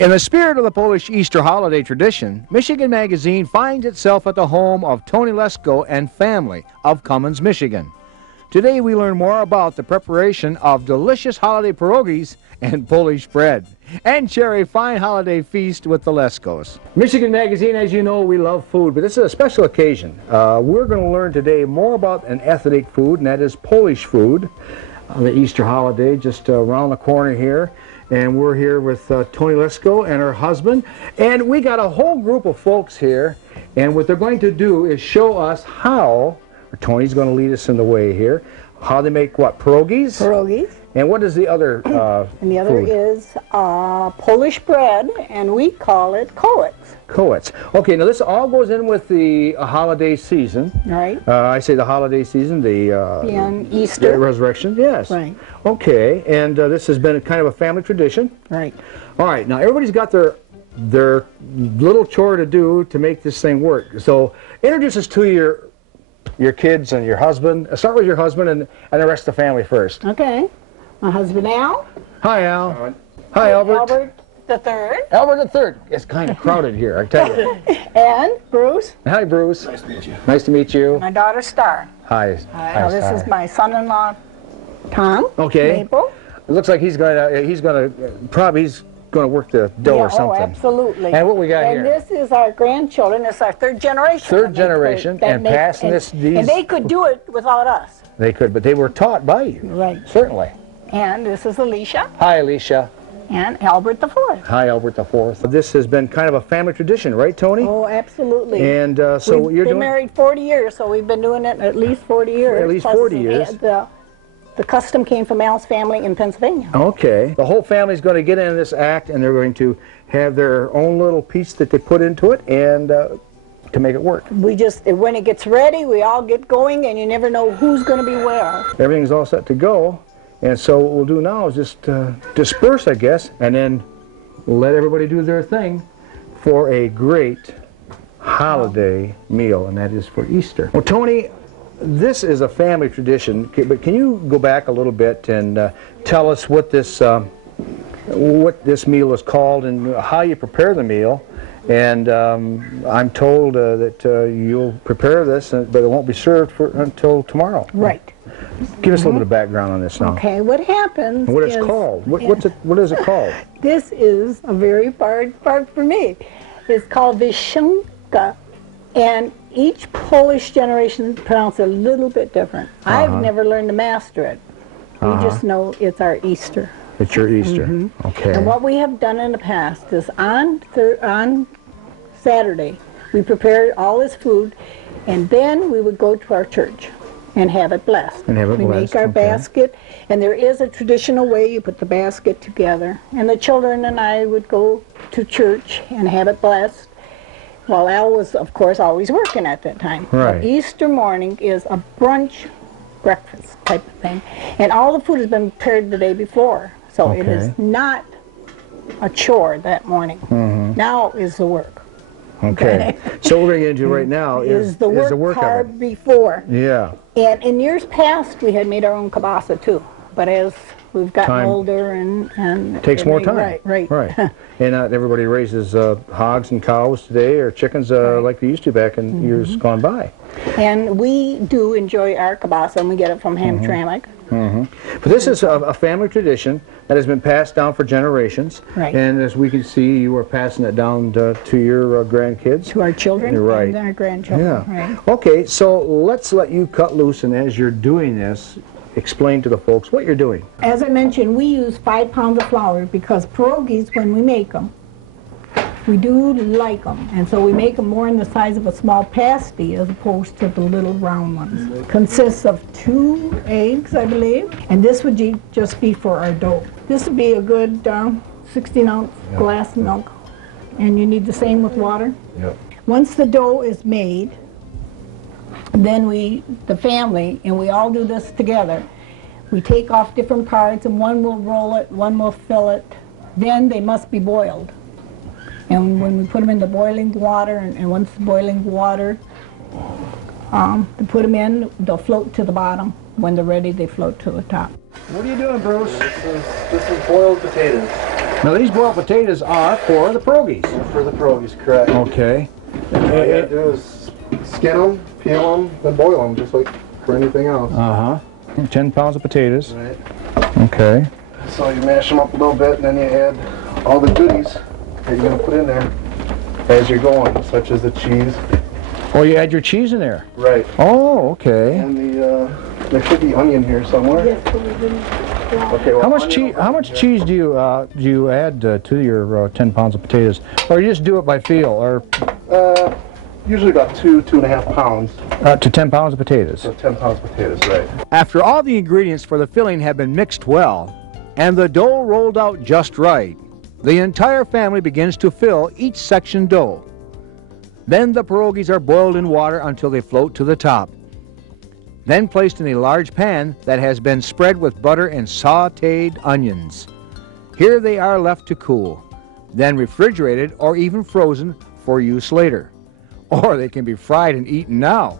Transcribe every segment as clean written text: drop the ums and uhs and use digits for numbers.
In the spirit of the Polish Easter holiday tradition, Michigan Magazine finds itself at the home of Tony Lesko and family of Comins, Michigan. Today we learn more about the preparation of delicious holiday pierogies and Polish bread, and share a fine holiday feast with the Leskos. Michigan Magazine, as you know, we love food, but this is a special occasion. We're going to learn today more about an ethnic food, and that is Polish food. The Easter holiday just around the corner here. And we're here with Tony Lesko and her husband. And we got a whole group of folks here. And what they're going to do is show us how, Tony's going to lead us in the way here, how they make what, pierogies? Pierogies. And what is the other And the other food? is Polish bread, and we call it koets. Koets. Okay, now this all goes in with the holiday season. Right. I say the holiday season, And Easter. the resurrection, yes. Right. Okay, and this has been kind of a family tradition. Right. All right, now everybody's got their little chore to do to make this thing work. So introduce us to your kids and your husband. Start with your husband and the rest of the family first. Okay. My husband Al. Hi, Al. Hi, Albert. Albert the third. Albert the third. It's kind of crowded here, I tell you. And Bruce. Hi, Bruce. Nice to meet you. Nice to meet you. My daughter Star. Hi. Now this is my son-in-law Tom. Okay. Maple. It looks like he's going to work the dough or something. Oh, absolutely. And what we got here? And this is our grandchildren. It's our third generation. Third generation, and passing these. And they could do it without us. They could, but they were taught by you. Right. Certainly. And this is Alicia. Hi, Alicia. And Albert the fourth. Hi, Albert the fourth. This has been kind of a family tradition, right, Tony? Oh, absolutely. And so we've you're been doing married 40 years, so we've been doing it at least 40 years. At least Plus 40 years. The custom came from Al's family in Pennsylvania. Okay. The whole family's going to get into this act, and they're going to have their own little piece that they put into it, and to make it work. We just, when it gets ready, we all get going, and you never know who's going to be where. Everything's all set to go, and so what we'll do now is just disperse, I guess, and then let everybody do their thing for a great holiday meal, and that is for Easter. Well, Tony, this is a family tradition, but can you go back a little bit and tell us what this meal is called and how you prepare the meal? And I'm told that you'll prepare this, but it won't be served until tomorrow. Right. Give us a little bit of background on this now. Okay, what happens And what it's called. What is it called? This is a very hard part for me. It's called Vishunka, and each Polish generation pronounces it a little bit different. I've never learned to master it. We just know it's our Easter. It's your Easter. Okay. And what we have done in the past is on Saturday, we prepared all this food, and then we would go to our church and have it blessed. And have it blessed, We make our basket, and there is a traditional way you put the basket together. And the children and I would go to church and have it blessed. Well, Al was, of course, always working at that time. Right. Easter morning is a brunch breakfast type of thing. And all the food has been prepared the day before. So it is not a chore that morning. Now is the work. Okay. So we're going to get into right now is the work of it. before. Yeah. And in years past, we had made our own kielbasa too. But as we've gotten older and it takes more time. Right. And not everybody raises hogs and cows today or chickens like they used to back in years gone by. And we do enjoy our kielbasa, and we get it from Hamtramck. But this is a family tradition that has been passed down for generations. Right. And as we can see, you are passing it down to your grandkids. To our children right. and our grandchildren. Yeah. Right. Okay, so let's let you cut loose, and as you're doing this, explain to the folks what you're doing. As I mentioned, we use 5 pounds of flour because pierogies, when we make them, we do like them, and so we make them more in the size of a small pasty as opposed to the little round ones. Consists of 2 eggs, I believe, and this would just be for our dough. This would be a good 16-ounce glass of milk, and you need the same with water. Yep. Once the dough is made, then the family, and we all do this together, we take off different parts, and one will roll it, one will fill it. Then they must be boiled. And when we put them in the boiling water, and once the boiling water, to put them in, they'll float to the bottom. When they're ready, they float to the top. What are you doing, Bruce? This is boiled potatoes. Now these boiled potatoes are for the pierogies. For the pierogies, correct. Okay. All you gotta do is skin them, peel them, then boil them, just like for anything else. 10 pounds of potatoes. Right. Okay. So you mash them up a little bit, and then you add all the goodies that you're gonna put in there as you're going, such as the cheese. Oh, you add your cheese in there? Right. Oh, okay. And there should be onion here somewhere. Yes, but we didn't. Okay. Well, How much cheese do you add to your 10 pounds of potatoes, or you just do it by feel, or? Usually about 2.5 pounds. To 10 pounds of potatoes. So 10 pounds of potatoes, right. After all the ingredients for the filling have been mixed well, and the dough rolled out just right, the entire family begins to fill each section dough. Then the pierogies are boiled in water until they float to the top. Then placed in a large pan that has been spread with butter and sautéed onions. Here they are left to cool, then refrigerated or even frozen for use later. Or they can be fried and eaten now.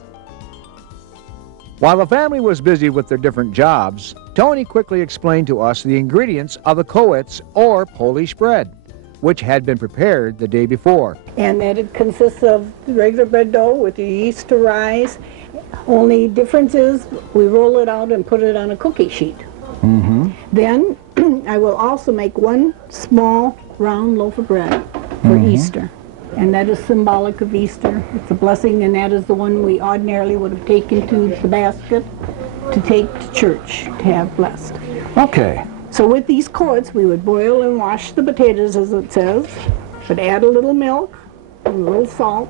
While the family was busy with their different jobs, Tony quickly explained to us the ingredients of the koets, or Polish bread, which had been prepared the day before. And that it consists of regular bread dough with the yeast to rise. Only difference is we roll it out and put it on a cookie sheet. Then I will also make one small round loaf of bread for Easter. And that is symbolic of Easter. It's a blessing, and that is the one we ordinarily would have taken to the basket to take to church to have blessed. Okay. So with these koets, we would boil and wash the potatoes, as it says, but add a little milk, a little salt,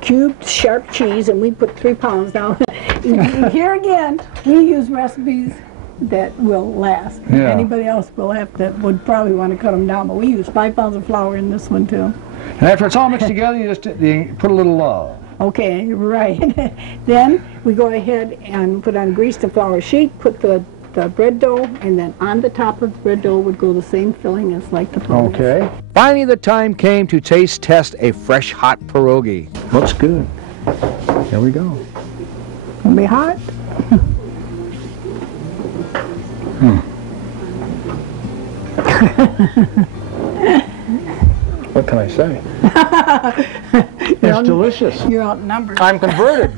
cubed sharp cheese, and we put 3 pounds down. Here again, we use recipes that will last. Yeah. Anybody else would probably want to cut them down, but we use 5 pounds of flour in this one too. And after it's all mixed together, you just put a little Okay, right. Then we go ahead and put on greased and flour sheet, put the bread dough, and then on the top of the bread dough would go the same filling as like the pierogies. Okay. Finally, the time came to taste test a fresh hot pierogi. Looks good. Here we go. It'll be hot. What can I say? It's delicious. You're outnumbered. I'm converted.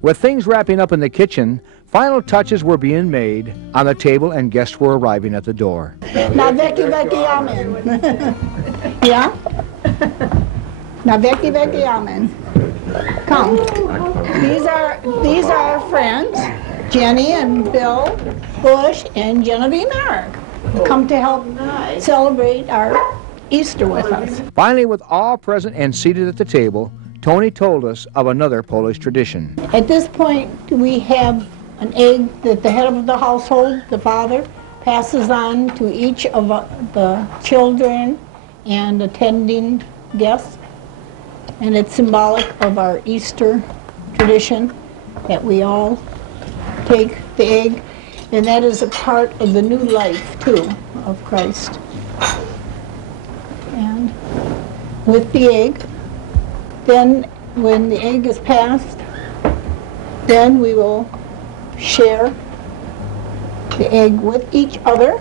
With things wrapping up in the kitchen, final touches were being made on the table and guests were arriving at the door. Now, Becky, amen. Yeah? Now, Becky, amen. Come. These are our friends, Jenny and Bill Bush and Genevieve Merrick. Come to help celebrate our Easter with us. Finally, with all present and seated at the table, Tony told us of another Polish tradition. At this point, we have an egg that the head of the household, the father, passes on to each of the children and attending guests. And it's symbolic of our Easter tradition that we all take the egg. And that is a part of the new life, too, of Christ. And with the egg, then when the egg is passed, then we will share the egg with each other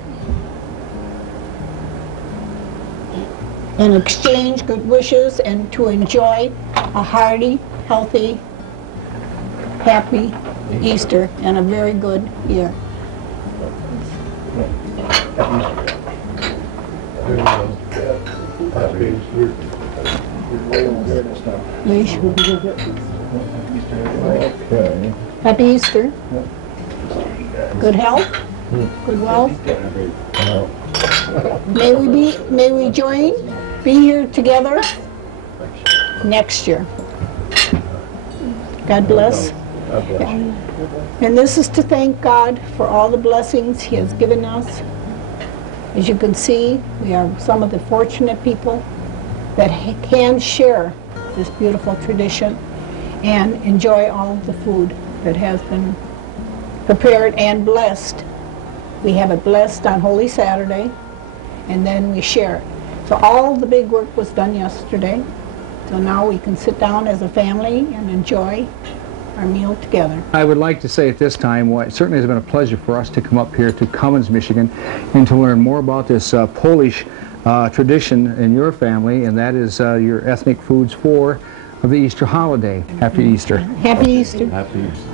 and exchange good wishes and to enjoy a hearty, healthy, happy Easter and a very good year. Okay. Happy Easter. Good health. Good wealth. May we be here together next year. God bless. And this is to thank God for all the blessings He has given us. As you can see, we are some of the fortunate people that can share this beautiful tradition and enjoy all of the food that has been prepared and blessed. We have it blessed on Holy Saturday, and then we share it. So all the big work was done yesterday. So now we can sit down as a family and enjoy our meal together. I would like to say at this time, it certainly has been a pleasure for us to come up here to Comins, Michigan, and to learn more about this Polish tradition in your family, and that is your ethnic foods for the Easter holiday. Happy Easter. Happy Easter. Happy Easter.